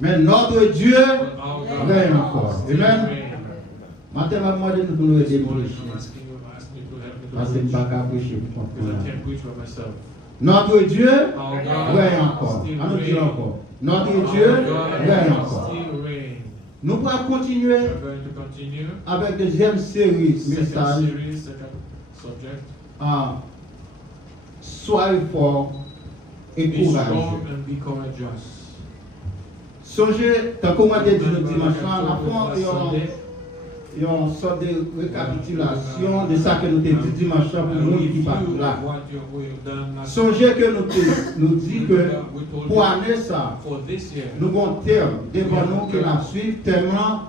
Mais notre Dieu règne encore. Amen. Maintenant, je vais demander de nous aider pour les chiens. Parce que je ne peux pas prêcher pour comprendre. Notre Dieu règne encore. On nous dit encore. Notre Dieu règne encore. Nous pourrons continuer avec la deuxième série message. Soyez fort et courageux. Songez, tant qu'on m'a dit le dimanche, il y a une sorte de récapitulation de ça que nous avons dit dimanche pour nous qui parlent là. Songez que nous disons que pour année ça, nous avons un terme devant nous que nous suivons, tellement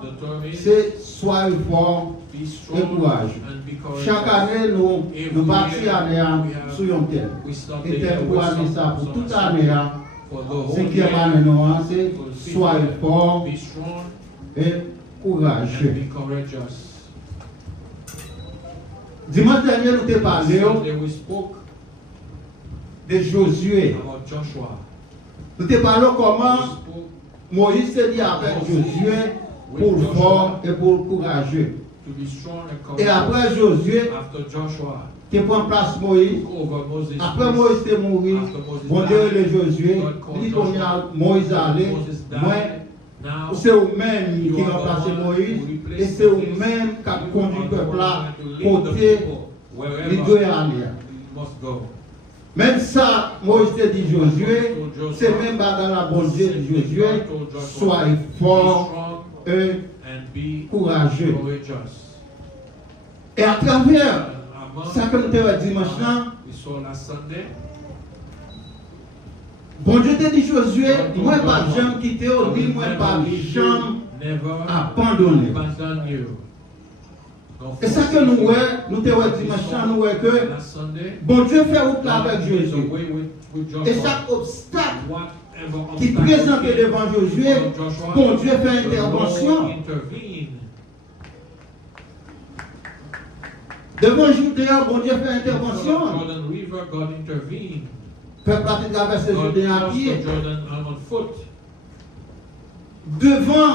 c'est soyez fort et courageux. Chaque année, nous bâtissons sur un terme. Et terme pour année ça, pour toute année, cinquième année, c'est soyez fort et courageux. Dimanche dernier, nous avons parlé de Josué. Nous avons parlé comment Moïse s'est dit avec Josué pour fort et pour courageux. Et après Josué, qui prend place Moïse, après Moïse est mort, bon Dieu le Josué, il dit Moïse allé, c'est eux-mêmes qui remplacent Moïse, et c'est eux-mêmes qui ont conduit le peuple là, côté les deux aller. Même ça, Moïse te dit Josué, c'est même dans la bonne Dieu de Josué, soyez fort et courageux. Et à travers ça que nous avons dimanche là, bon Dieu te dit Josué, moi pas jamais quitter au dit moi pas jamais abandonner. Et ça que nous avons dimanche là, nous voyons que bon Dieu fait route là avec Josué. Et chaque obstacle qui présente devant Josué, bon Dieu fait intervention. Devant Judéa, bon Dieu fait intervention. Peuple a traversé Judéa à pied. Devant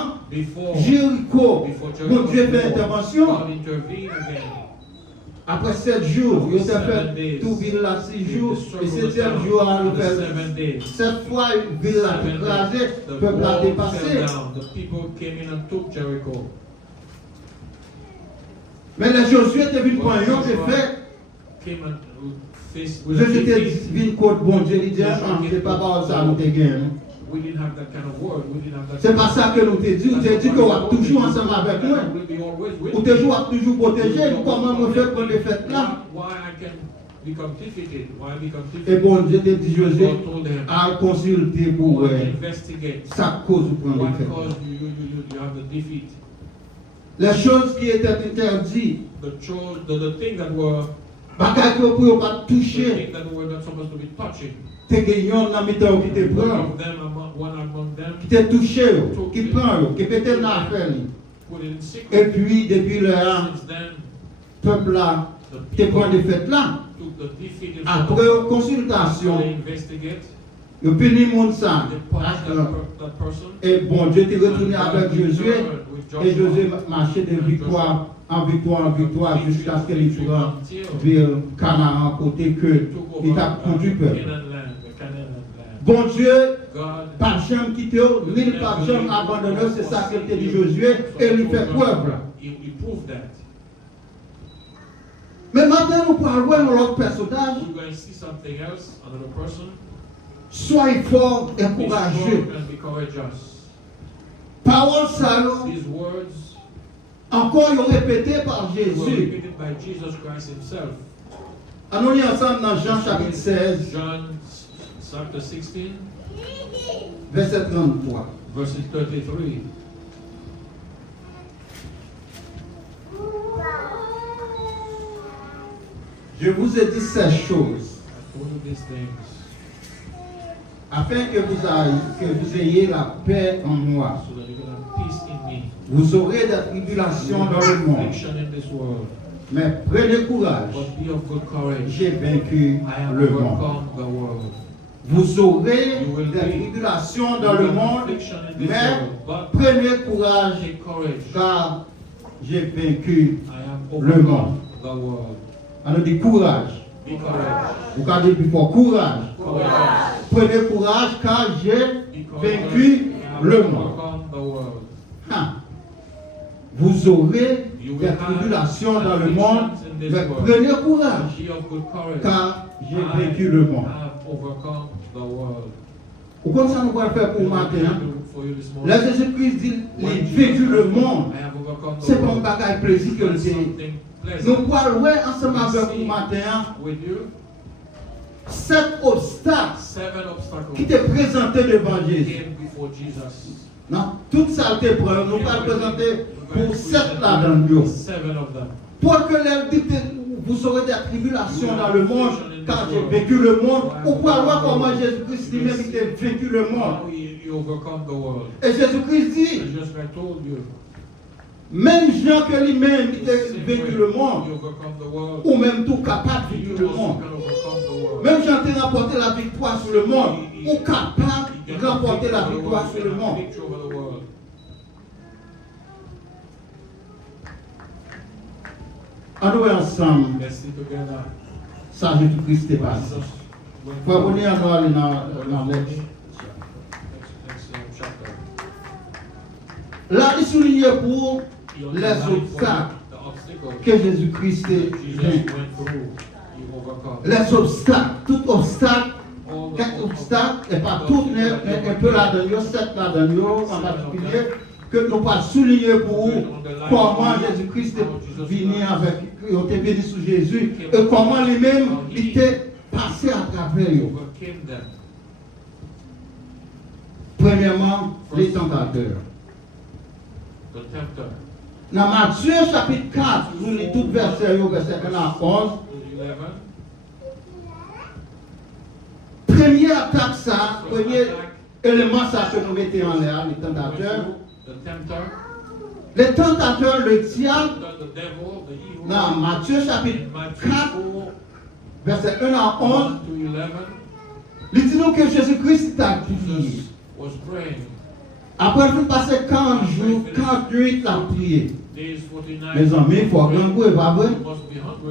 Jéricho, bon Dieu fait intervention. Après 7 jours, il a fait tout ville là 6 jours. Et 7e jour, il a fait 7 fois, ville a écrasé, le peuple a dépassé. Mais les Josué étaient venus pour un yon, j'ai fait. Josué était venu contre bon Dieu, il dit, c'est pas par ça nous te gagnons. C'est pas ça que nous te dit. Nous te dit que nous sommes toujours ensemble avec nous. Nous toujours protégés. Comment nous faisons pour les fêtes là? Et bon Dieu te dit, Josué, à consulter pour sa cause pour les fêtes. Les choses qui étaient interdites, bagages que vous ne pouvez pas toucher, tes gagnants dans les temps qui te prennent, qui te touché, qui prennent, qui peut-être dans l'affaire. Et puis, depuis là, le peuple là, te prend des fêtes là. Après consultation, le béni monde ça. Et bon Dieu te retourné avec Josué. Et Josué marchait de victoire en victoire jusqu'à ce qu'il soit vers Canaan, côté que il a conduit le peuple. Bon Dieu, pas jamais quitté, ni pas jamais abandonné, c'est ça qu'il a dit Josué, et il fait preuve là. Mais maintenant, nous parlons de l'autre personnage. Soyez fort et courageux. Parole salon, encore ils ont répété par Jésus. Allons-y ensemble dans Jean chapitre 16, verset 33. Je vous ai dit ces choses afin que vous ayez la paix en moi. Vous aurez des tribulations dans le monde. Mais prenez courage. J'ai vaincu le monde. vous aurez des tribulations dans le monde, mais prenez courage, car j'ai vaincu le monde. On a dit courage. Vous pouvez dire plus fort, courage. Prenez courage, car j'ai vaincu le monde. Vous aurez des tribulations dans le monde, mais prenez courage, car j'ai vaincu le monde. Pourquoi ça nous va faire pour matin? Là, Jésus-Christ dit, il a vaincu le monde. C'est pas un bagage plaisir que le dit. Nous pouvons voir ensemble avec vous matin 7 obstacles qui étaient présentés devant Jésus. Non, toute ça a été preuve. Nous allons présenter pour 7 là-dedans. Pour que les vous aurez des tribulations dans le monde, car j'ai vécu le monde. Ou pour voir comment Jésus-Christ lui-même il a vécu le monde. Et Jésus-Christ dit, même Jean que lui-même il a vécu le monde, ou même tout capable de vaincre le monde. Même Jean a remporté la victoire sur le monde, ou capable de remporter la victoire sur le monde. Allons ensemble. Ça, Jésus-Christ est passé. Vous pouvez aller dans l'autre. Là, il souligne pour les obstacles que Jésus-Christ est vaincu. Les obstacles, tout obstacle, quelques obstacles, et pas tout, un peu là-dedans, 7 là-dedans en particulier, que nous pas souligner pour vous comment Jésus-Christ est venu avec, il était venu sur Jésus, et comment lui-même il était passé à travers eux. Premièrement, les tentateurs. Dans Matthieu chapitre 4, nous lisons tout verset 1 à 11. Première attaque, ça, premier élément ça que nous mettons en l'air, les tentateurs. Les tentateurs, le diable, dans Matthieu chapitre 4, verset 1 à 11, il dit nous que Jésus-Christ a prié. Après, il passé 40 jours, 40 nuits, il a prié. Mes amis, il faut grand goût, pas vrai?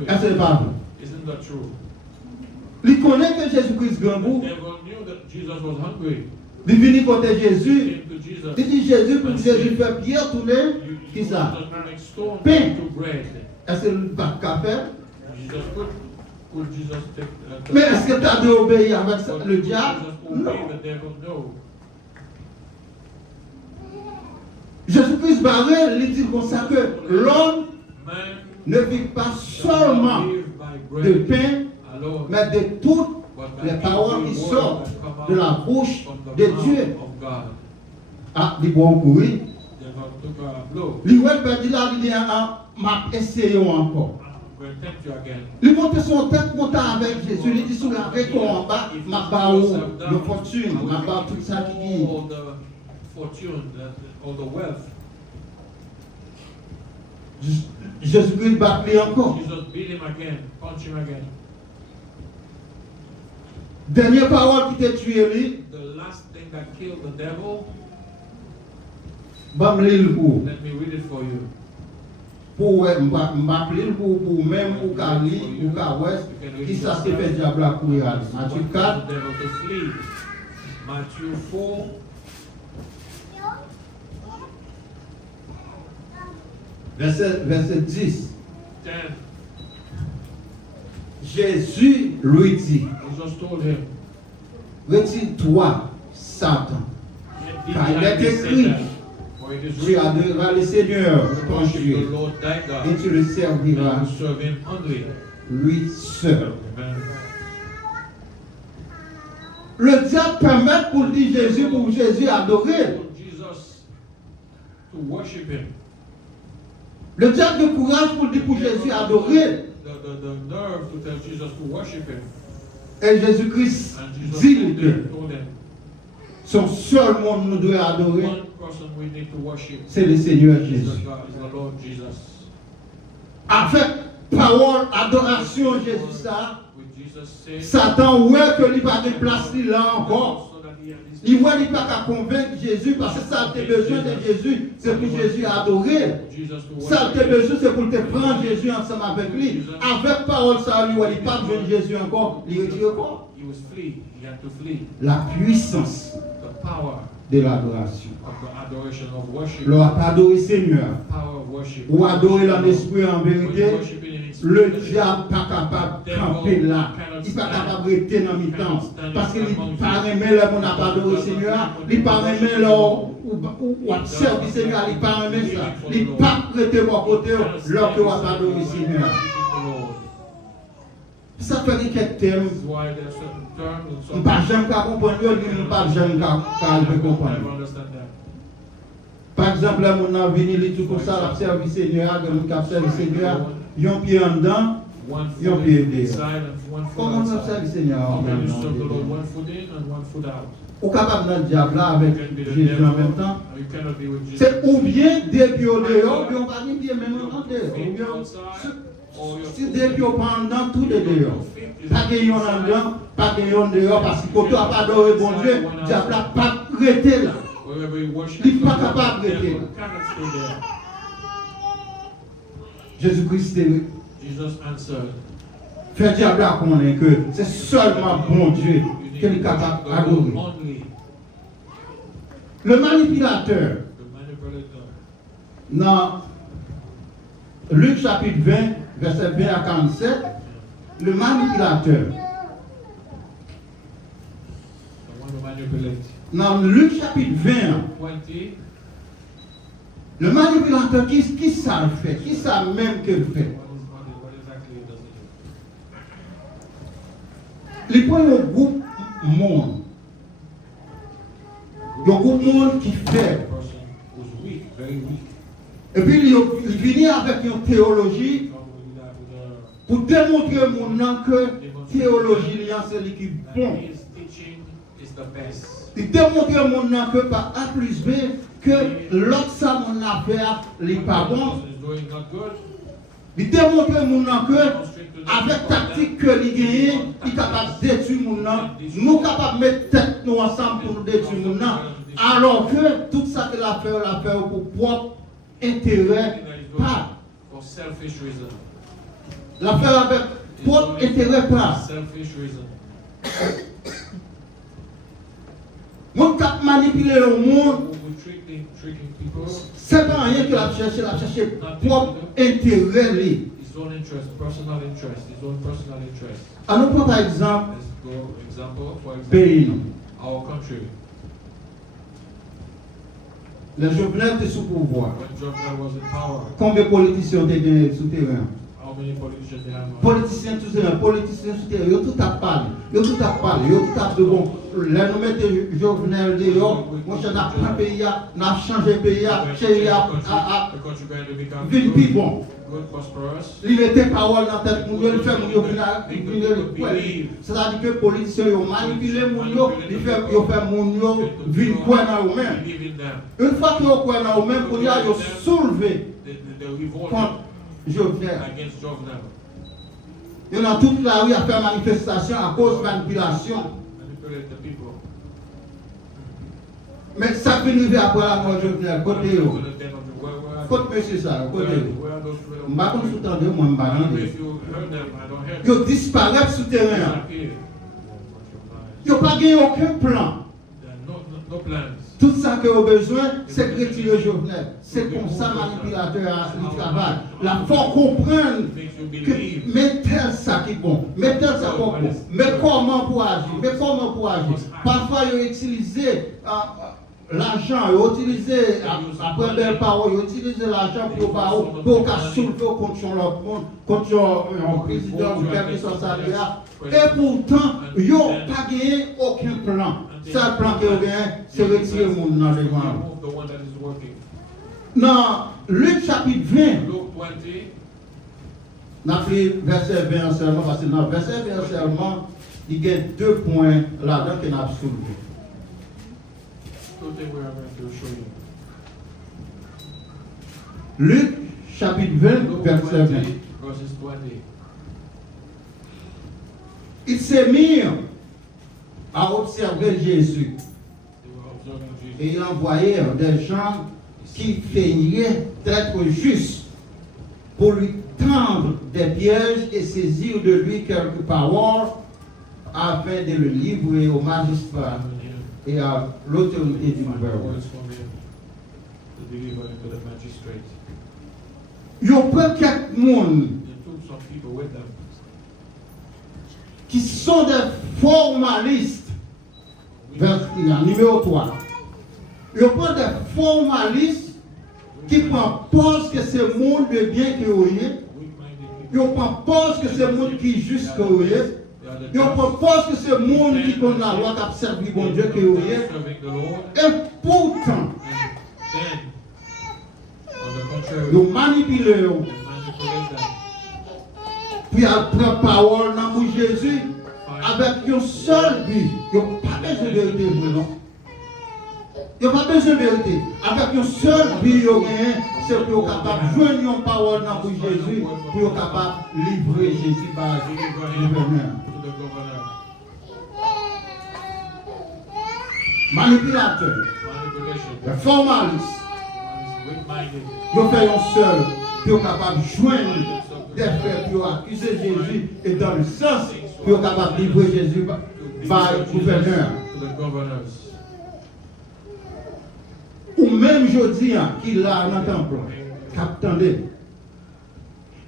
Est-ce que c'est pas vrai? Il connaît que Jésus-Christ grand goût. Il vient côté Jésus. Il dit Jésus, pour Jésus fait pierre tourner, qui ça? Pain. Est-ce que le pas café? Mais est-ce que tu as déobéi avec le diable? Non. Jésus-Christ barré, il dit comme ça que l'homme ne vit pas seulement de pain, mais de toutes les paroles qui sortent de la bouche de Dieu. Ah, il bon courir. Il va dire là, il dit, m'a essayé encore. Il monte son tête, monte avec Jésus, il dit, sur la récolte en bas, ma barre de fortune, ma barre tout ça qui dit. All the wealth. Jésus-Christ battait encore. Jesus beat him again, punch him again. Dernière parole qui t'a tué lui. The last thing that killed the devil. Let me read it for you. Pour m'appeler pour même pour Cali, pour Kawes, qui ça s'est fait diable à courir. Matthieu 4. Matthieu 4. Verset 10. Jésus lui dit, retire-toi, Satan. Car il est écrit, tu adoreras le Seigneur, ton Dieu, et tu le serviras, lui seul. Le diable permet pour dire Jésus, pour Jésus adorer. Le diable de courage pour dire pour Jésus adorer. Et Jésus-Christ dit que son seul monde nous doit adorer, c'est le Seigneur Jésus. Avec parole, adoration, Jésus ça, Satan ouais que il pas de place là encore. Il voit qu'il pas qu'à convaincre Jésus parce que ça a besoin de Jésus, c'est pour Jésus adorer. Ça a besoin, c'est pour te prendre Jésus ensemble avec lui. Avec parole ça lui, il pas besoin de Jésus encore, il retire quoi? La puissance de l'adoration. Le adorer Seigneur. Ou adorer dans l'esprit en vérité. Le diable n'est pas capable de camper là. Il n'est pas capable de rester dans le mi-temps. Parce qu'il n'est pas aimé là, on n'a pas adoré le Seigneur. Il n'est pas aimé là, ou observe le Seigneur. Il n'est pas aimé ça. Il n'est pas prêté à côté lorsque on a adoré le Seigneur. Ça fait quelques thèmes. On ne peut jamais comprendre, on ne peut jamais comprendre. Par exemple, là, on a venu tout comme ça, la service Seigneur, on a servi Seigneur, ils ont pied en dedans, ils ont pied dehors. Comment on a servi Seigneur? On est capable de diable là avec Jésus en même temps. C'est ou bien des pieds dehors, ou bien on va dire bien même en dehors. Si des pieds pendant tous les dehors. Pas de yon en dedans, pas de yon dehors, parce que quand tu n'as pas adoré bon Dieu, le diable n'a pas arrêté là. Il n'est pas capable de rester là. Jésus-Christ fait le diable à connaître que c'est seulement bon Dieu qui est capable d'adorer. Le manipulateur, dans Luc chapitre 20, verset 20 à 47, le manipulateur. Dans Luc chapitre 20, le manipulateur, qui ça fait? Qui ça même qu'il fait? Il prend un groupe monde. Un groupe monde qui fait. Et puis il vient avec une théologie pour démontrer au monde que théologie c'est ce qui est bon. Il démontre au monde que par A plus B que l'autre ça mon affaire n'est pas bon. Il démontre au monde que avec tactique que il gagne, il est capable de détruire le monde. Nous sommes capables de mettre tête nous ensemble pour détruire le monde. Alors que tout ça que l'a fait pour propre intérêt, pas. L'affaire avec propre intérêt, pas. Mon cap manipuler le monde, c'est pas rien que la chercher propre intérêt. Alors, pour par exemple, pays. Le Jovenel était sous pouvoir. Combien de politiciens étaient sous terrain? Politiciens sous terrain, ils ont tout à parler. Ils ont tout à de bon. Là, nous mettons Jovenel dehors, moi je n'ai pas pays, nous avons changé le pays, chez a ville plus bon. Il mettait parole dans la tête, il fait c'est-à-dire que les politiciens ont manipulé ils fait mon ville quoi dans eux-mêmes. Une fois qu'ils ont quoi dans eux-mêmes, ils ont soulevé contre Jovenel. Il y a toute la rue à faire manifestation à cause de manipulation. Mais ça peut nous faire après la mort de Jovenel, côté où? Côté monsieur ça, côté où? Je ne sais pas si vous entendez, moi je ne sais pas. Ils disparaissent sous terrain. Ils n'ont pas gagné aucun plan. Tout ça que vous avez besoin, c'est de retirer Jovenel. C'est comme ça manipulateur du travail. La faut comprendre que mettez ça qui est bon, mettez ça qui est bon. Mais comment pour agir? Parfois, ils utilisent l'argent, ils utilisent, après belle parole, ils utilisent l'argent pour soulever contre leur monde, contre un président ou quelque chose ça. Et pourtant, ils n'ont pas gagné aucun plan. C'est le plan que vous gagnez, c'est retirer le monde dans les vents. Dans Luc chapitre 20, on a pris verset 20 seulement, parce que dans verset 20 seulement, il y a 2 points là-dedans qu'on a soulevés. Luc chapitre 20, verset 20. Ils s'est mis à observer Jésus. They were observing Jesus. Et il envoyait des gens qui feignaient d'être justes pour lui tendre des pièges et saisir de lui quelques paroles afin de le livrer au magistrat et à l'autorité du gouvernement. Words from him to deliver to the magistrate. Il y a pas quelques monde They took some people with them. qui sont des formalistes. Numéro 3. Il y a pas des formalistes qui pensent que c'est le monde de bien que vous voyez. Weak-minded Il people. n'y a pas peur que c'est le monde qui est juste que vous voyez. Il n'y a pas peur que c'est le monde qui connaît la loi qui a servi bon Dieu que vous voyez. Serving the Lord. Et pourtant, And then, on the contrary, nous manipulons they manipulate them. puis après parole dans le Jésus avec un seul but. Il n'y a pas besoin de vérité, non. Il n'y a pas besoin de vérité. Avec un seul but, c'est pour capable de joindre une parole dans le Jésus pour capable de livrer Jésus par le gouverneur. To the governor. Manipulateur, Manipulation. formaliste. Weak-minded. Ils fait un seul pour capable de joindre des frères pour accuser Jésus et dans le sens pour capable de livrer Jésus par le gouverneur. To the governors. Ou même jeudi, qui l'a dans le temple, qui attendait,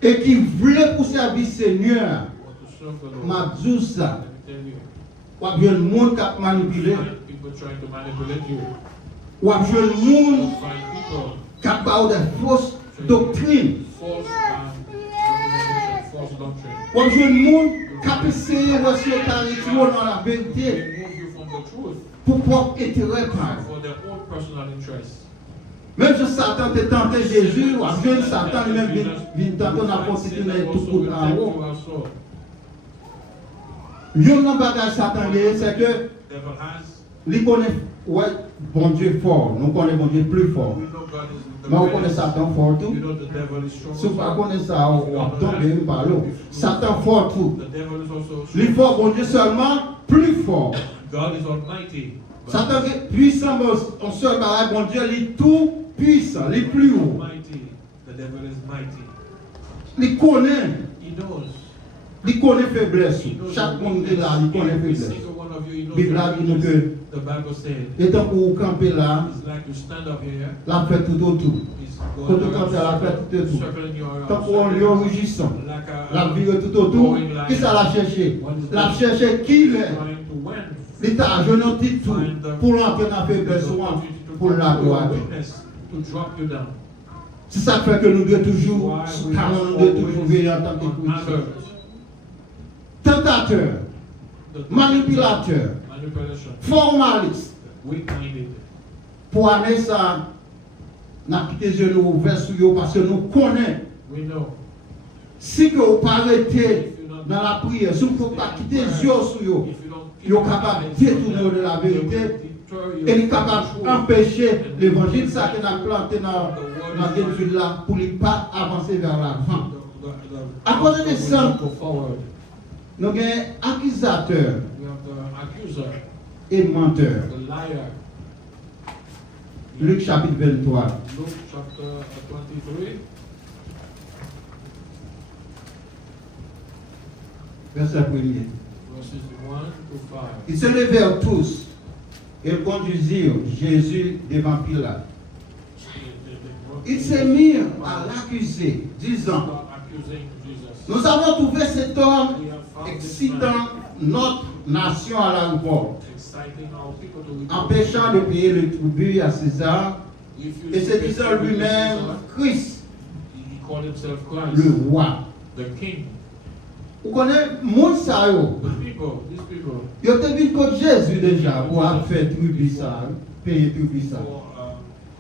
et qui voulait pour servir Seigneur, Want to serve the Lord. m'a dit ça. Let me tell you. Ou a bien le monde qui a manipulé, Find people trying to manipulate you. ou a bien le monde Find people. qui a parlé des fausses doctrines, False domination, false doctrine. ou a bien le monde qui a essayé de se dans la vérité Remove you from the truth pour propre intérêt. for their own personal interest. Même si Satan t'a tenté Jésus, ou a bien Satan lui-même vient tenter n'importe qui dans tout coup en haut. Il y a un bagage Satan, c'est que Devil has. il connaît, ouais, bon Dieu fort, nous connaissons bon Dieu plus fort. We know God is the Mais on connaît greatest. Satan fort tout. You know the devil is strong. Si vous ne connaissez pas ça, on va tomber par l'eau. Satan fort tout. The devil is also Il est strong. fort, bon Dieu seulement, plus fort. God is almighty. but Satan est puissant, mais on seul barrage, bon Dieu, il est tout puissant, il est plus haut. Mighty. The devil is mighty. Il connaît, He knows. il connaît faiblesse. He knows Chaque your monde est weakness. là, il connaît Every faiblesse. single one of you, he knows Bible your a dit nous weakness. que, The Bible said, étant pour vous camper là, it's like you stand up here, la fait tout autour. he's Quand going vous campez la fait tout autour. circling you around, Tant pour un lion rugissant, like a la vie tout autour, qui ça l'a cherché? La cherché qui il est? trying to win. L'État a jeune un petit tout pour entrer dans la faiblesse pour la gloire. Witness to drop you down. C'est ça qui fait que nous devons toujours, Why we car must nous devons toujours always veiller en tant que on chrétiens. others. Tentateur, The manipulateur, manipulation, formaliste. weak-minded. Pour amener ça, nous avons quitté les yeux ouverts sur eux parce que nous connaissons. We know. Si que vous pas arrêter If you're not dans la prière, si vous ne pouvez pas quitter les yeux sur eux, If you don't keep you're capable de détourner de la vérité et il est capable d'empêcher l'évangile, ça que nous avons planté dans cette ville là pour ne pas avancer vers l'avant. À cause de ça, go forward. nous avons accusateur We have the accuser, et menteur. the liar. Luc chapitre 23. Luke chapter 23, Verset 1er. verses 1 to 5. Ils se levèrent tous et conduisirent Jésus devant Pilate. Ils se mirent à l'accuser, disant, Start accusing Jesus. nous avons trouvé cet homme We have found this excitant man notre nation à la révolte, exciting our people to revolt. empêchant de payer le tribut à César If you et se look at disant Caesar, lui-même Christ, he called himself le Christ, roi. the king. Vous connaissez, moun sa yo, These people, ils ont vu contre Jésus déjà pour faire tribut ça, payer tribut ça. for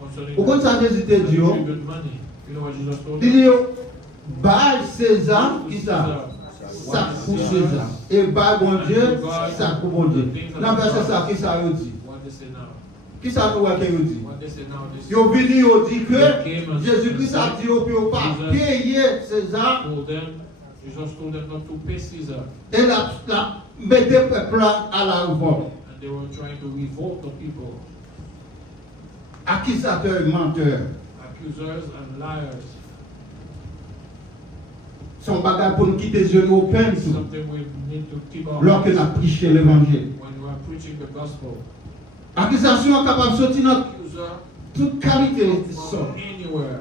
concerning Vous connaissez ça, Jésus te dit, oh? tribute money. You know what Jesus told Il them? dit, bail César, qui ça? Ça pour César. Et bail bon Dieu, ça pour bon Dieu. Dans le verset ça, qui ça yo dit? What they say now. Qui ça nous voit qu'il dit? What they say now. This Yo vini, yo dit que Jésus-Christ a dit, yo ne pas payer César. told them, Jesus told them not to pay Caesar. Et mettait le peuple à la révolte. And they were trying to revolt the people. Accusateurs, menteurs. Accusers and liars. Son bagage pour nous quitter les genoux au pain. Something we need to keep our Lorsque nous prêchons l'évangile. when we are preaching the gospel. Accusation est capable de sortir dans Accuser toute qualité de from son. anywhere.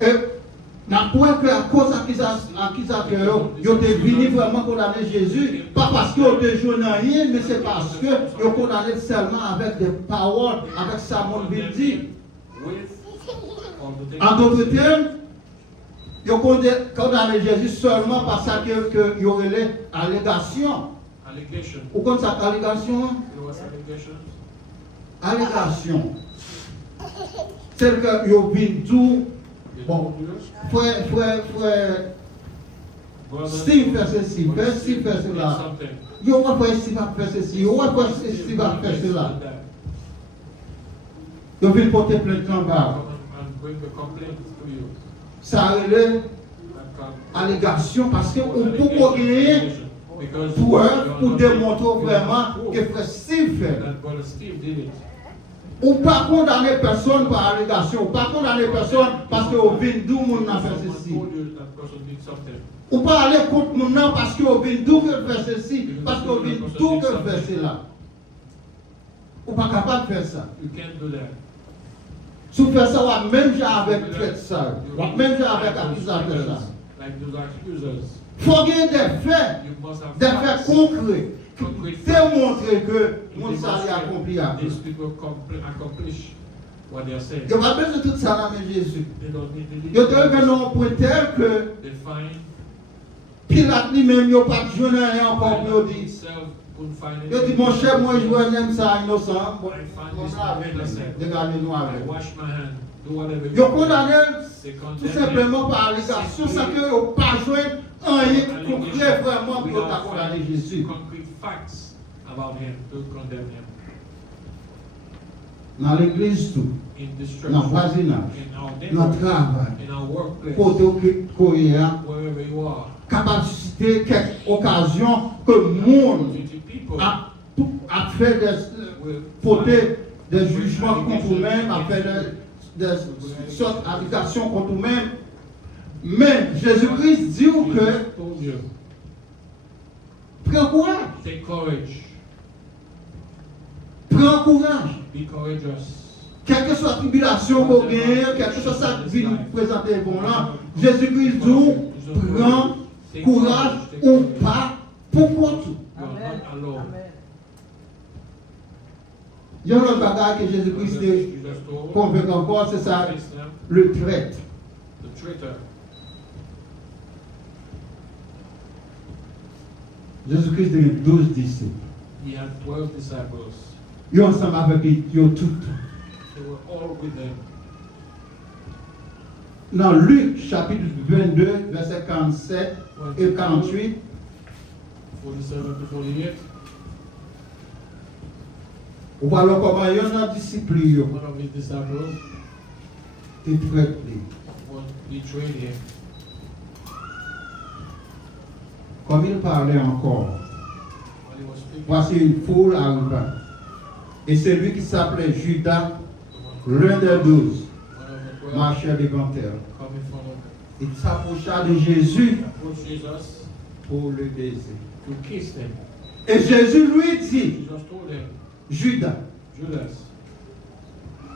Et nous croyons que à cause d'accusateur, ils ont venu vraiment condamner Jésus, pas parce qu'ils ont joué rien, mais c'est parce qu'ils ont condamné seulement avec des paroles, avec sa monde dit. En d'autres termes, ils ont condamné Jésus seulement parce qu'il y aurait les allégations. Ou comme ça, allégation? Allégation. C'est que ils ont vu tout. Bon, frère, Steve fait ceci, Steve fait cela. Il va faire Steve va faire ceci, il va faire Steve va faire cela. Ils viennent porter plainte en bas. Ça relève allégation parce qu'on peut pas gagner pour démontrer vraiment que frère Steve fait. Ou pas condamner personne par allégation, ou pas condamner personne parce que au vin d'où mon a fait ceci. Ou pas aller contre mon nom parce que au vin d'où que fait ceci, parce que au vin d'où que fait cela. Ou pas capable de faire ça. Si vous faites ça, ou même avec traite ça, ou même avec accusateur ça. Il faut gagner des faits concrets. Démontrer que mon salut accompli à Dieu. Il n'y a pas besoin de tout ça dans Jésus. Il y a un nom pour tel que Pilate lui-même n'a pas de journée encore pour dire. Il dit mon cher, moi je vois même ça innocent. Regardez-nous avec. Il a condamné tout simplement par allégation, sans qu'il n'ait pas joué rien concret vraiment pour condamner Jésus. Dans l'église, tout, dans le voisinage, dans le travail, côté capable de susciter quelques occasions que le monde a fait porter des jugements contre nous-mêmes, a fait des sortes d'applications contre nous-mêmes. Mais Jésus-Christ dit que prends courage. Take courage. Prends courage. Be courageous. Quelle que soit la tribulation qu'on gagne, quelle que soit ça qui vient nous présenter bon là, Jésus-Christ dit prends courage ou pas, pourquoi tout. Il y a un autre bagage que Jésus-Christ convainc encore, c'est ça, le traître. Jésus-Christ a eu 12 disciples. He had 12 disciples. Ils sont ensemble avec eux tout. They were all with them. Dans Luc chapitre 22, versets 47 et 48, 47 to 48. on voit comment il y a un disciple One of his disciples qui traite. betrayed him. Comme il parlait encore, While he was speaking, voici une foule arriva. Et celui qui s'appelait Judas, l'un des 12, one of the 12 marchait devant elle. come in front of him. Il s'approcha de Jésus Approached Jesus pour le baiser. to kiss him. Et Jésus lui dit, Jesus told him, Judas, Judas,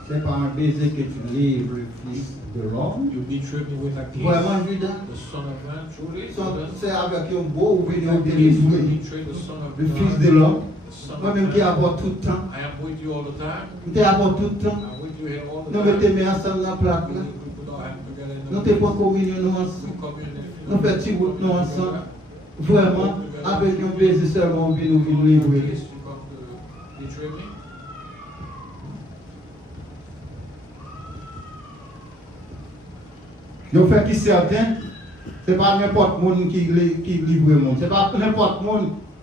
c'est par un baiser que tu livres le Fils de l'homme. you betrayed me with a kiss. Vraiment, Judas, The Son of Man, truly, Judas, c'est avec un beau ou venir if you délivrer betray the Son of le Fils God, de l'homme. the Son of Moi-même qui Man, apporte tout le temps, I am with you all the time. qui apporte tout le temps. I'm with you here all the Nous time. mettons mes ensemble dans la plaque We là. put our hands together in Nous the te prenons communion nous we ensemble. commune. Nous faisons petit route nous ensemble. Vraiment, avec un baiser seulement, on vient nous livrer. Kiss, you come to betray me. Le fait qui certain, ce n'est pas n'importe qui livre le monde. Ce n'est pas n'importe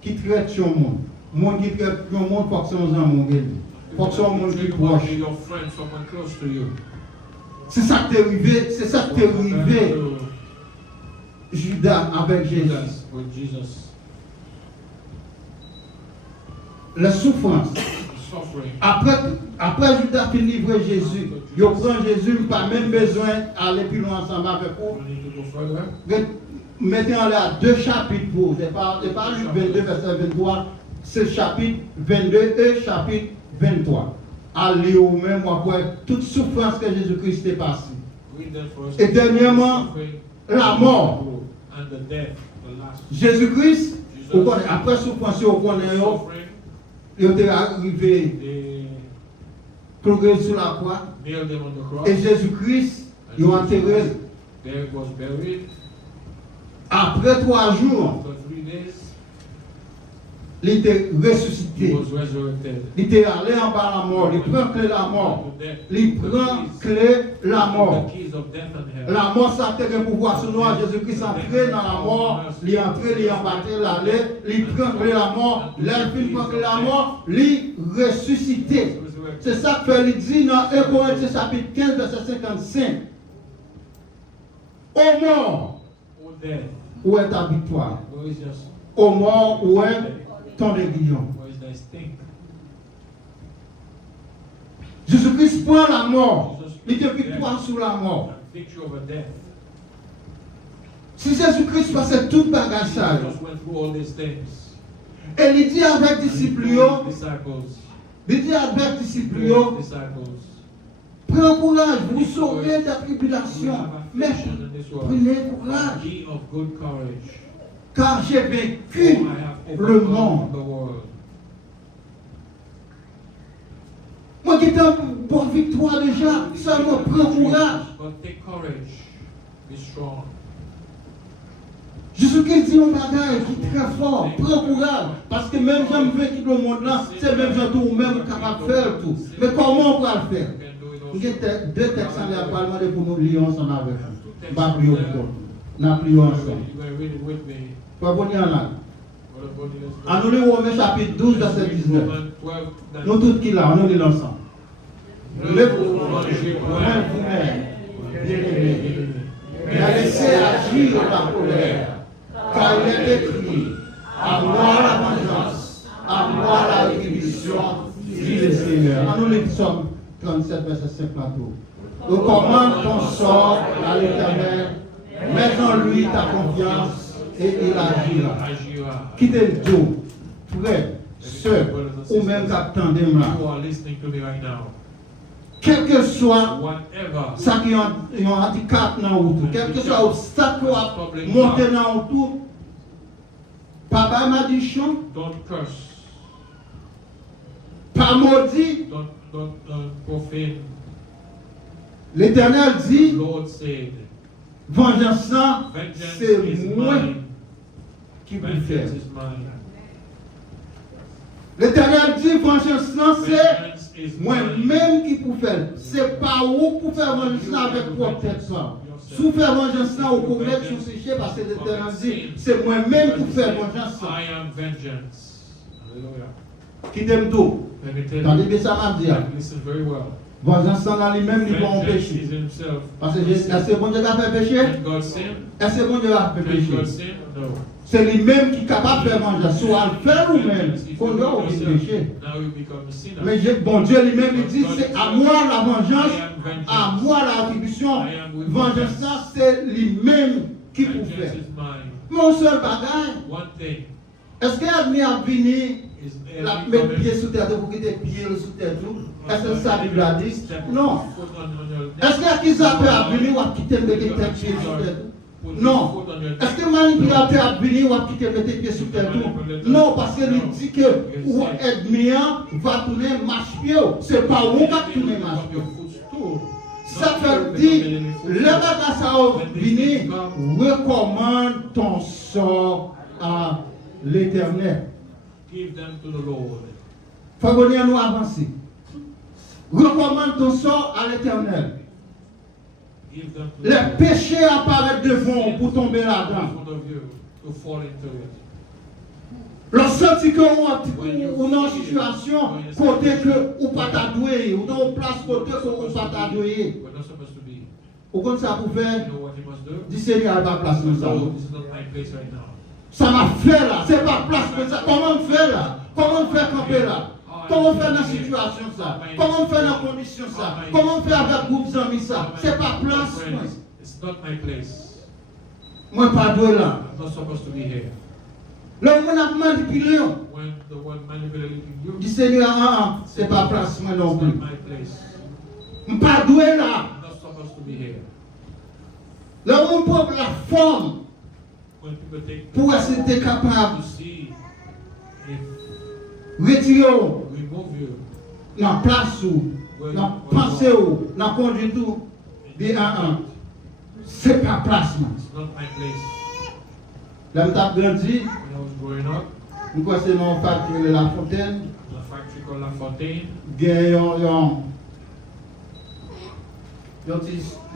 qui traite son monde. Le monde qui traite son monde, il faut que son amour. Il faut que son monde qui est proche. Your friend, someone close to you. C'est ça qui t'est arrivé. C'est ça qui t'est arrivé. Judas avec Jésus. Judas with Jesus. La souffrance. Suffering. Après Judas qui livre Jésus, il prend Jésus, pas même besoin d'aller plus loin ensemble avec vous. We need to go further. Mettez en là 2 chapitres pour vous. Ce n'est pas Luc 22, verset 23, c'est chapitre 22 et chapitre 23. Allez au même, après toute souffrance que Jésus-Christ est passé. Et dernièrement, la mort. And the death, the last. Jésus-Christ, après souffrance, on connaît, il est arrivé, cloué sur la croix. Nailed him on the cross. Et Jésus-Christ, il est enterré. There it was buried. Après 3 jours, After 3 days, il était he ressuscité. was resurrected. Il était allé en bas la mort. Il prend clé la mort. Il prend clé la mort. The keys of death and hell. La mort, ça a un pouvoir sur nous. Jésus-Christ entré dans la mort. Il est entré, il est embatté, l'aller. Il prend clé la mort. Il prend clé la mort. Il ressuscité. C'est ça que il dit dans 1 Corinthiens chapitre 15, verset 55. Ô mort, O death, où est ta victoire? where is your Ô mort, où est ton aiguillon? where is thy sting? Jésus-Christ prend la mort. Il a victoire sur la mort. Victory over death. Si Jésus-Christ passait tout bagage ça, Jesus went through all these things. et il dit avec les disciples, il dit avec les disciples, prenez courage, vous saurez la tribulation, mais prenez courage, Be of good courage. car j'ai vaincu le monde. The world. Moi qui étais en bonne victoire déjà, seulement prends courage. But take courage. Be strong. Jésus-Christ dit un bagage qui est très fort, prends courage, parce que même j'aime vaincu le monde là, c'est même gens tout même capable de faire tout. Mais comment on va le faire? You can do it Il y a also. 2 textes en l'air parlement pour nous lire ensemble avec vous. Pas prier pour nous. Nous prions ensemble. You're going to read it with me. Pas bon, il y en a. Brother Bonnie, let's go. En nous lisons Romains chapitre 12, verset 19. Romans 12, Nous tous qui là, on nous lit ensemble. Lève-vous, vous-même, bien-aimés, et laissez agir la colère, car il est écrit, à moi la vengeance, à moi la rétribution, dit le Seigneur. En nous lisons Psaume 37, verset 5 plateau. Recommande ton sort à l'Éternel, mets en lui ta confiance et il agira. Quittez tout, frère, sœur, ou même qui attendez là. You are listening to me right now. Quel que soit Whatever ça qui est un handicap dans l'autre, quel que soit l'obstacle qui monter dans l'autre, pas malédiction, don't curse, pas maudit. don't profane. L'Éternel dit, Lord said, vengeance, vengeance c'est is moi mine. qui peux le faire. Vengeance is mine. L'Éternel dit, vengeance, c'est Vengeance is mine. moi-même qui peux faire. C'est pas vous pour faire vengeance avec votre tête. Si faire vengeance, vous pouvez être sur péché parce que l'Éternel dit, c'est moi-même qui faire vengeance. I am vengeance. Hallelujah. Qui t'aime tout. Let me tell Attendez you. bien ça m'a dit. Listen very well. Vengeance dans lui-même, il va en Vengeance péché. is himself. Parce que est-ce que bon Dieu a fait péché? Can God sin? Est-ce que bon Dieu a fait Can God péché? sin? No. C'est lui-même qui est capable de faire vengeance. Soit le faire nous-mêmes, qu'on doit oublier le péché. Now you become a sinner. Mais bon Dieu lui-même il dit, c'est à moi la vengeance, à moi la rétribution. Vengeance, ça, c'est lui-même qui peut Vengeance faire. is mine. Mon seul bagage, One thing est-ce qu'il a mis à venir is la mettre pied sous terre pour quitter pied sous terre tout? Est-ce que ça Bible a dit? Non. Est-ce qu'il y a qui s'appelle à venir ou à quitter mettre pied sous terre tout? Non. Est-ce que manipulateur a venir ou a quitter mettre pied sous terre tout? Non, parce qu'il dit que ou ennemi va tourner marche-pied. C'est pas où va tourner marche-pied. Ça fait dire, le bagage ça va venir, recommande ton sort à l'Éternel. Give them to the Lord. Faut venir nous avancer. Recommande ton sort à l'Éternel. Give them to the Les Lord. péchés apparaissent devant pour tomber In là-dedans. front of you to fall into it. Lorsque tu es dans une situation côté que ou pas t'adouer, ou dans une place côté que ou pas t'adouer. We're not supposed to be. Au compte ça pour faire, You know what he must do? dit Seigneur, il n'y a pas de place dans ça. No, this is not my place right now. Ça m'a fait là, c'est pas place pour ça. Comment on fait là? Comment on fait camper là? Comment on fait dans la situation ça? Comment on fait dans la condition ça? Comment on fait avec groupe amis ça? C'est pas place. It's not my place. Moi pas doué là. I'm not supposed to be here. Là on a manipulé. When the one manipulating you, Dit Seigneur, c'est pas place moi non it's plus. not my place. On pas doué là. I'm not supposed to be here. Là on prend la forme When people take pour essayer d'être capable to see if retirer remove you, dans la place ou dans la pensée ou dans la conduite ou des c'est pas place moi. it's not my place. Là on a grandi, When I was growing up, nous quoi c'est dans factory La Fontaine, the factory called La Fontaine,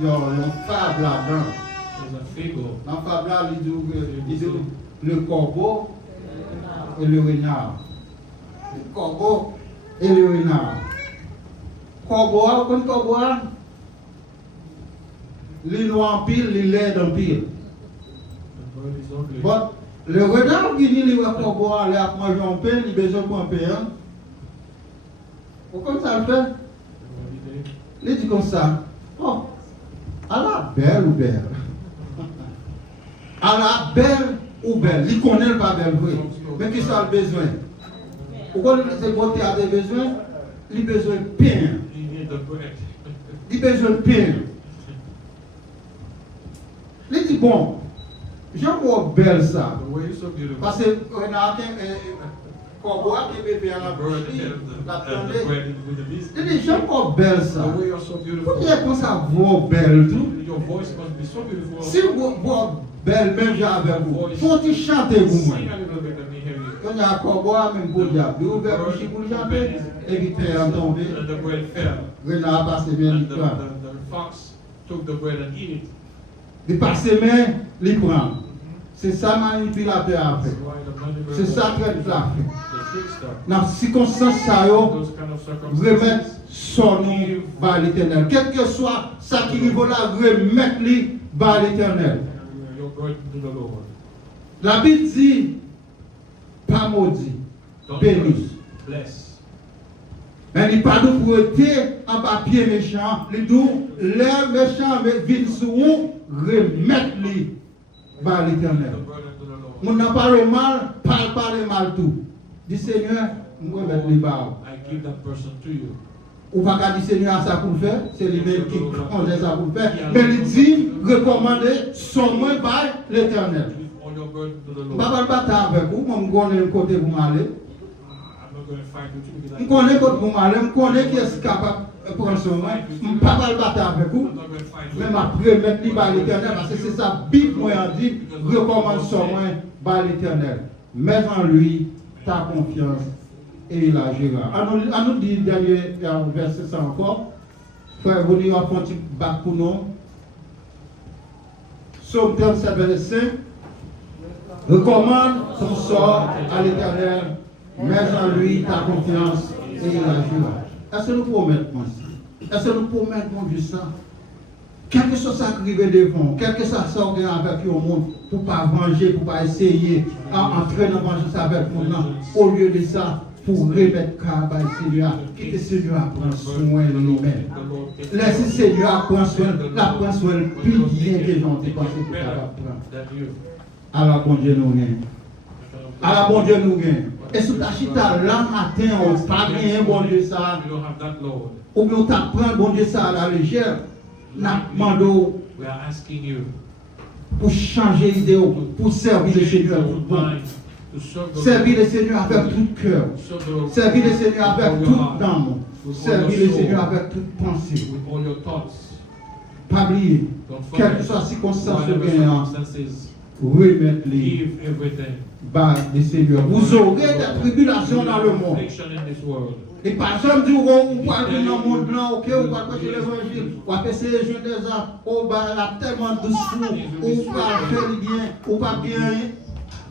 yon fable là-dedans. there's a figure. Dans le fable là, il dit le corbeau et le renard. Le corbeau et le renard. Corbeau, quand le corbeau, il noir en pile, il laid en pile. The bird is ugly. Bon, le renard qui dit le corbeau, il a mangé en pain, il a besoin de pain. Pourquoi ça le fait? What did they? Il dit comme ça, oh, à la belle ou belle? À la belle ou belle? Il connaît pas belle, oui. Mais qui ça a besoin? Pourquoi c'est beauté a des besoins? Il a besoin de pain. You need the bread. Il a besoin de pain. Il dit bon, je vois belle ça. The way is so beautiful. Parce que on a corbeau qui bébé à la The bird bouche, la and the tendée. bread with the beast. Il dit je vois belle ça. The way you're so beautiful. Pourquoi il pense à voir belle tout? Your voice must be so beautiful. Si vous voyez belle, même j'ai avec vous, faut-il chanter vous moi? Sing a little bit, let me hear you. Quand il y a un corbeau, même pour diable, il ouvert le bouche pour chanter, et puis père est tombé. And the bread fell. Renard a passé bien And l'histoire. the fox took the bread and eat it. Il passe main, il prend. C'est ça manipulateur a fait. That's why the manipulator, C'est ça que il a fait. the trickster, Dans ces circonstances, ça yo, those kind of remettre circumstances, son nom par l'Éternel. Quel que soit ça qui arrive là, remettre-le par l'Éternel. your burden to the Lord. La Bible dit, pas maudit, Don't béni. curse, bless. Mais il pas de pour être en papier méchant, il dit, les méchants viennent sur vous, remettre-le par l'Éternel. The burden to the Lord. Mon n'a parlé mal, parle mal tout. Dis Seigneur, je vais mettre les barres. I give that person to you. Ou pas qu'à dire Seigneur ça pour le faire, c'est lui-même qui prend ça pour le faire. Mais il dit, recommander son moins par l'Éternel. Give all your burden to the Lord. Pas de bataille avec vous, moi je connais le côté pour m'aller. I'm not going to fight with you because Je connais le côté pour m'aller, je connais qui est capable de prendre son moins. Je ne pas de bataille avec vous. I'm not going to fight with Même you. après, mettre lui par l'Éternel, parce que c'est ça, Bible moi dit, recommande son moins par l'Éternel. Mets en lui ta confiance et il agira. À nous dire dernier verset ça encore. Frère, vous dire un petit bac pour nous. Psaume 37, verset 5. Recommande ton sort à l'Éternel. Mets en lui ta confiance et il agira. Est-ce que nous pouvons mettre ça? Est-ce que nous pouvons mettre mon Dieu ça? Quel que soit ça qui arrive devant, quel que soit ça qui arrive avec le monde, pour ne pas venger, pour ne pas essayer d'entrer dans la vengeance avec le monde, au lieu de ça, pour remettre Kaba et Seigneur, quitter Seigneur à prendre soin de nous-mêmes. Laissez Seigneur à prendre soin, le plus bien que j'en ai pensé pour prendre. Alors, bon Dieu, nous gagne. Alors, bon Dieu, nous gagne. Et si tu as chita là matin, on n'a pas gagné, bon Dieu, ça. You don't have that, Lord. Ou bien on t'apprend, bon Dieu, ça à la légère. N'a demandé We are asking you pour changer l'idée, pour servir le Seigneur your tout bon. mind to serve the Servir Lord. le Seigneur avec tout cœur. Serve the Lord Servir le Seigneur avec with all toute your heart, âme. Servir le Seigneur avec toute pensée. with all your thoughts. Pas oublier, Don't quelle forget. que soit la circonstance Whatever gagnante, circumstances, remettre-les give everything. bas le Seigneur. Vous aurez des tribulations dans le monde. Affliction in this world. Et par exemple, vous ne pas venir dans le monde blanc, ok, vous pas prêcher l'évangile, vous pas essayer de jouer des gens, oh, bah, il y a tellement de discours, ou pas faire le bien, ou pas bien.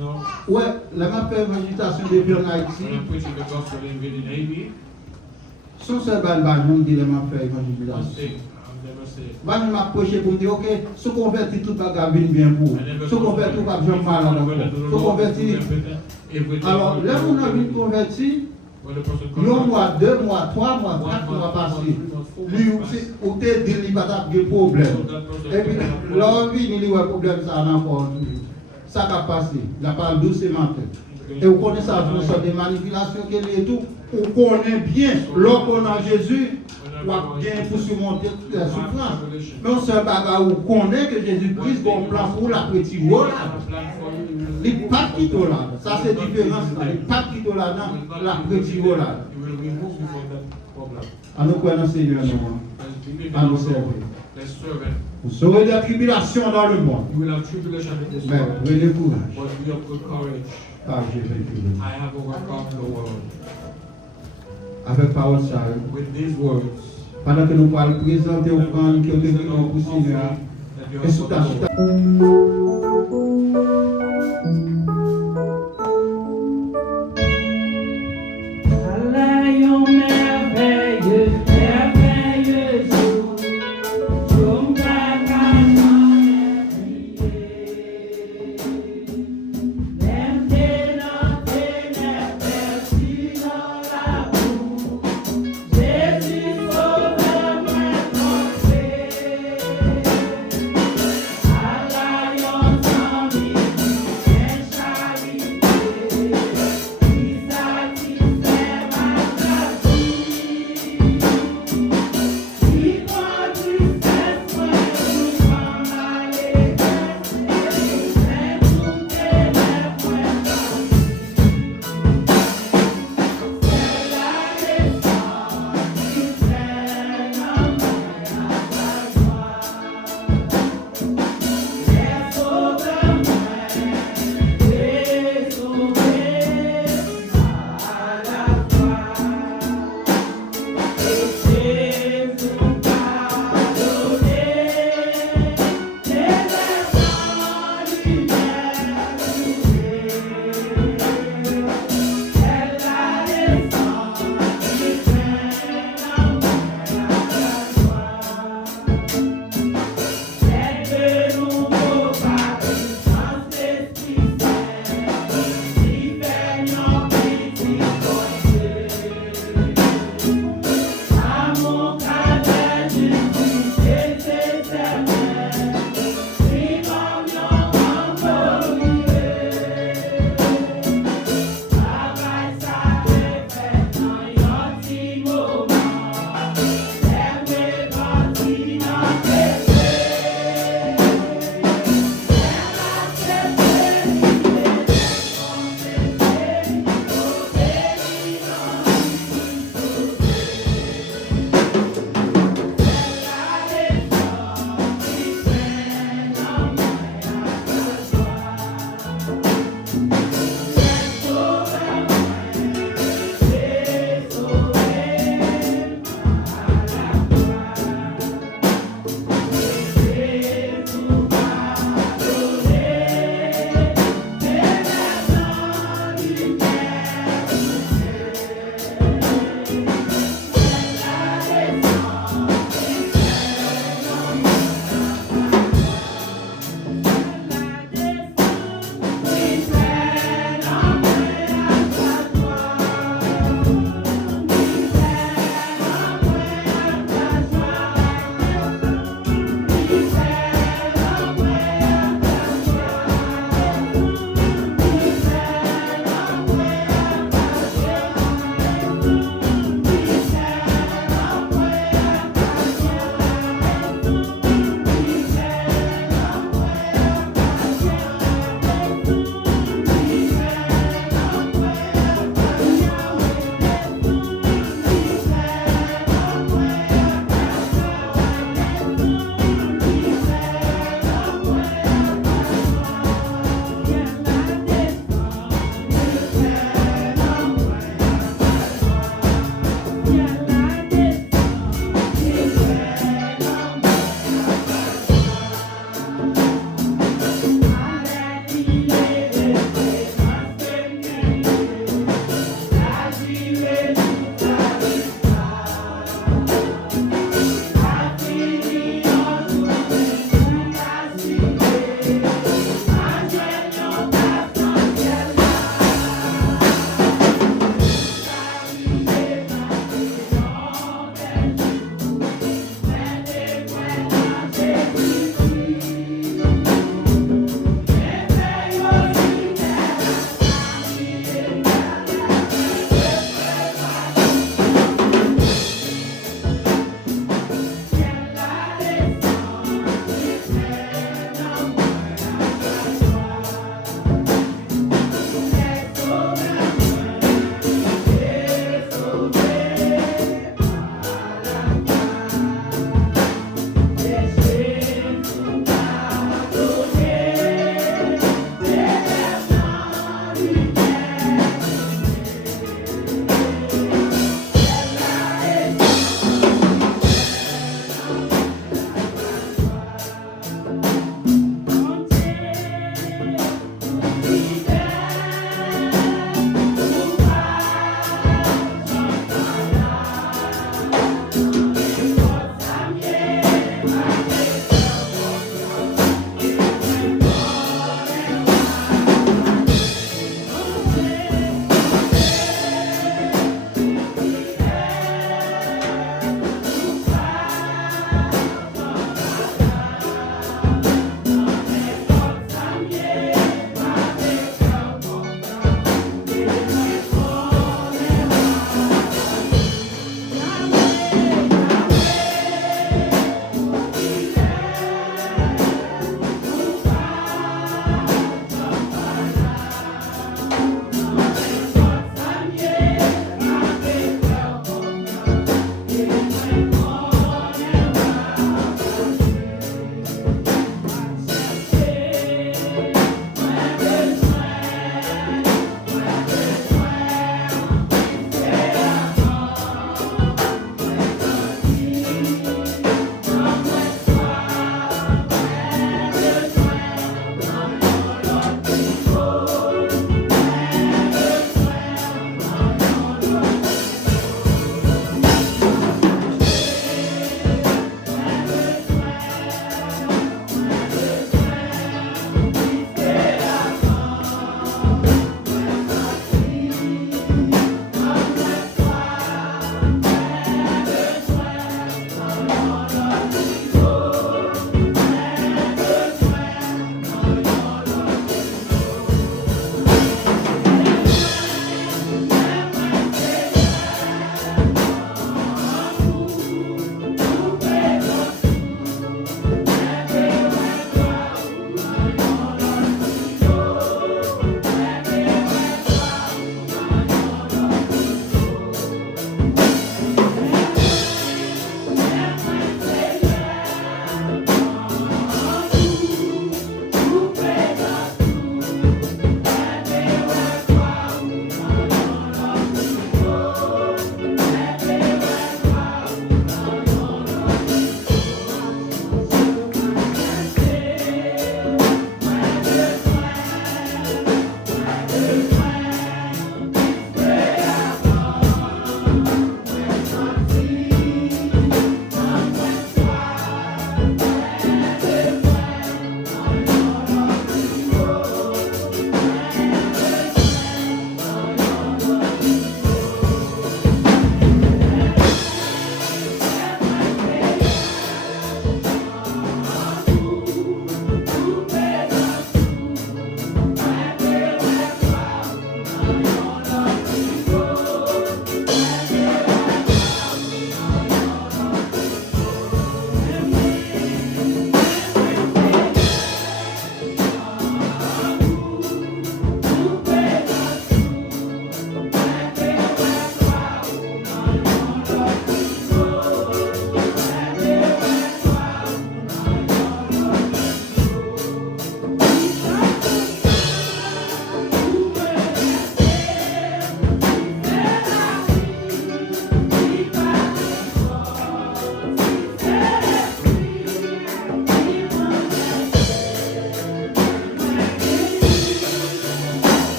No. Ouais, la m'a fait évangélisation depuis en Haïti. When I'm preaching the gospel in Haiti, Son seul ban, on dit la m'a fait one évangélisation. thing, never say it. Moi, je m'approche pour dire, ok, ce converti, tout bagage vient bien pour. Ce converti, tout va bien mal à la Ce converti. Alors, là, on a vu converti, un mois, 2 mois, 3 mois, 4 mois passés. Lui, ou t'es dit, il va avoir des problèmes. Et puis, là, il y a un problème, ça a encore. Ça va passer. La parole doucement. Et vous connaissez ça, vous sorte de manipulation qu'il est tout. On connaît bien, lorsqu'on a Jésus, on a bien pour surmonter toutes les souffrances. Mais on se bagarre où on connaît que Jésus-Christ a un plan pour la petite volade. Les pas qui sont là, ça c'est différent. Les pas qui sont là dans la petite volade. À nous croire dans le Seigneur, à nous servir. Vous saurez des tribulations dans le monde. Mais vous avez le courage. Ah, j'ai vaincu le monde. Avec parole ça, pendant que nous parlons, présenter au grand qui ont été pour Seigneur. Et sous ta Lion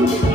Thank you.